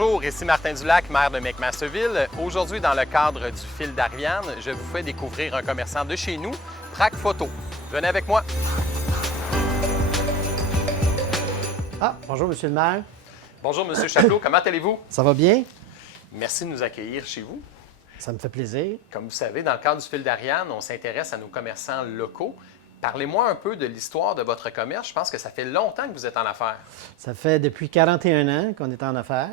Bonjour, ici Martin Dulac, maire de McMasterville. Aujourd'hui, dans le cadre du fil d'Ariane, je vous fais découvrir un commerçant de chez nous, Prac Photo. Venez avec moi. Bonjour, Monsieur le maire. Bonjour, Monsieur Chapleau, comment allez-vous? Ça va bien? Merci de nous accueillir chez vous. Ça me fait plaisir. Comme vous savez, dans le cadre du fil d'Ariane, on s'intéresse à nos commerçants locaux. Parlez-moi un peu de l'histoire de votre commerce. Je pense que ça fait longtemps que vous êtes en affaires. Ça fait depuis 41 ans qu'on est en affaires.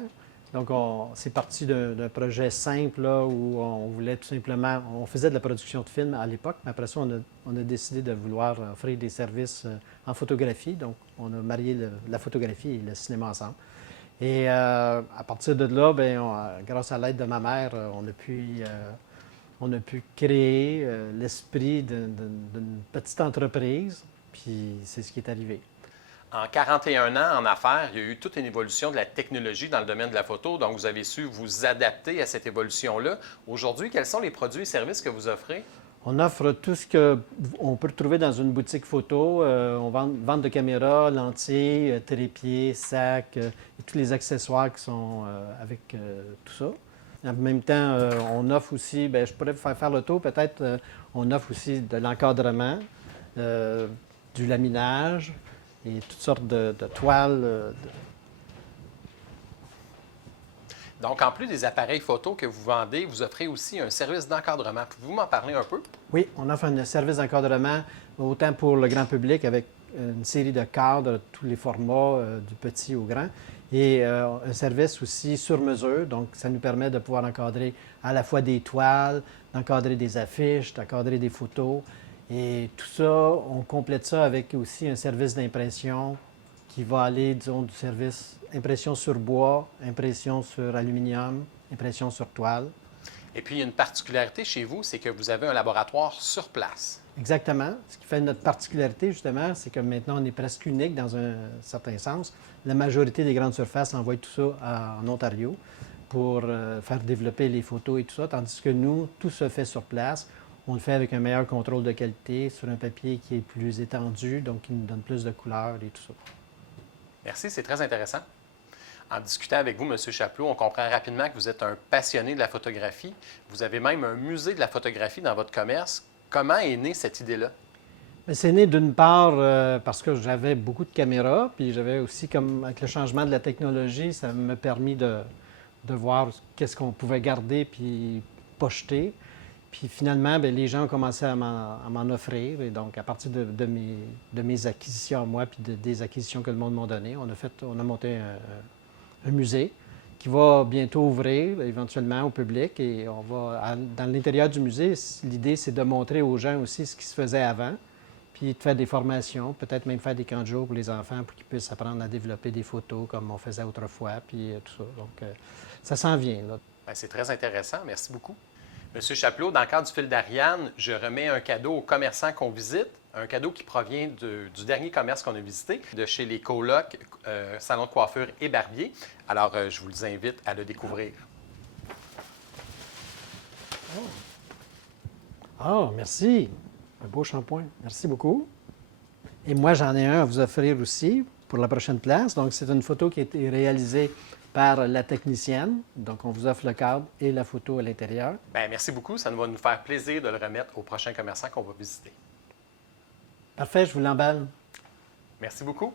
Donc, c'est parti d'un projet simple là, où on voulait tout simplement... On faisait de la production de films à l'époque, mais après ça, on a décidé de vouloir offrir des services en photographie. Donc, on a marié la photographie et le cinéma ensemble. Et à partir de là, grâce à l'aide de ma mère, on a pu créer l'esprit d'une petite entreprise, puis c'est ce qui est arrivé. En 41 ans en affaires, il y a eu toute une évolution de la technologie dans le domaine de la photo, donc vous avez su vous adapter à cette évolution-là. Aujourd'hui, quels sont les produits et services que vous offrez? On offre tout ce qu'on peut retrouver dans une boutique photo. On vend de caméras, lentilles, trépieds, sacs et tous les accessoires qui sont avec tout ça. En même temps, on offre aussi, je pourrais vous faire le tour peut-être, on offre aussi de l'encadrement, du laminage et toutes sortes de toiles. Donc, en plus des appareils photo que vous vendez, vous offrez aussi un service d'encadrement. Pouvez-vous m'en parler un peu? Oui, on offre un service d'encadrement autant pour le grand public avec une série de cadres, tous les formats, du petit au grand, et un service aussi sur mesure. Donc, ça nous permet de pouvoir encadrer à la fois des toiles, d'encadrer des affiches, d'encadrer des photos. Et tout ça, on complète ça avec aussi un service d'impression qui va aller, disons, du service impression sur bois, impression sur aluminium, impression sur toile. Et puis, il y a une particularité chez vous, c'est que vous avez un laboratoire sur place. Exactement. Ce qui fait notre particularité, justement, c'est que maintenant, on est presque unique dans un certain sens. La majorité des grandes surfaces envoient tout ça en Ontario pour faire développer les photos et tout ça, tandis que nous, tout se fait sur place. On le fait avec un meilleur contrôle de qualité, sur un papier qui est plus étendu, donc qui nous donne plus de couleurs et tout ça. Merci, c'est très intéressant. En discutant avec vous, M. Chapleau, on comprend rapidement que vous êtes un passionné de la photographie. Vous avez même un musée de la photographie dans votre commerce. Comment est née cette idée-là? C'est né d'une part parce que j'avais beaucoup de caméras, puis j'avais aussi, comme avec le changement de la technologie, ça m'a permis de voir qu'est-ce qu'on pouvait garder puis pas jeter. Puis finalement, les gens ont commencé à m'en offrir. Et donc, à partir de mes acquisitions à moi, puis des acquisitions que le monde m'a données, on a monté un musée qui va bientôt ouvrir éventuellement au public. Et on va, dans l'intérieur du musée, l'idée, c'est de montrer aux gens aussi ce qui se faisait avant, puis de faire des formations, peut-être même faire des camps de jour pour les enfants pour qu'ils puissent apprendre à développer des photos comme on faisait autrefois, puis tout ça. Donc, ça s'en vient, là. C'est très intéressant. Merci beaucoup. Monsieur Chapleau, dans le cadre du fil d'Ariane, je remets un cadeau aux commerçants qu'on visite, un cadeau qui provient du dernier commerce qu'on a visité, de chez les colocs, salon de coiffure et barbier. Alors, je vous invite à le découvrir. Merci. Un beau shampoing. Merci beaucoup. Et moi, j'en ai un à vous offrir aussi pour la prochaine place. Donc, c'est une photo qui a été réalisée par la technicienne. Donc, on vous offre le cadre et la photo à l'intérieur. Merci beaucoup. Ça va nous faire plaisir de le remettre au prochain commerçant qu'on va visiter. Parfait, je vous l'emballe. Merci beaucoup.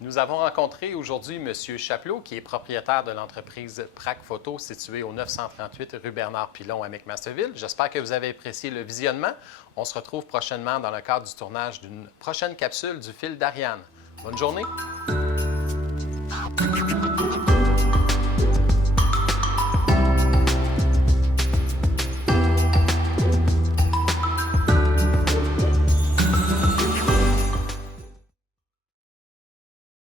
Nous avons rencontré aujourd'hui M. Chapleau, qui est propriétaire de l'entreprise Prac Photo, située au 938 rue Bernard-Pilon à McMasterville. J'espère que vous avez apprécié le visionnement. On se retrouve prochainement dans le cadre du tournage d'une prochaine capsule du fil d'Ariane. Bonne journée!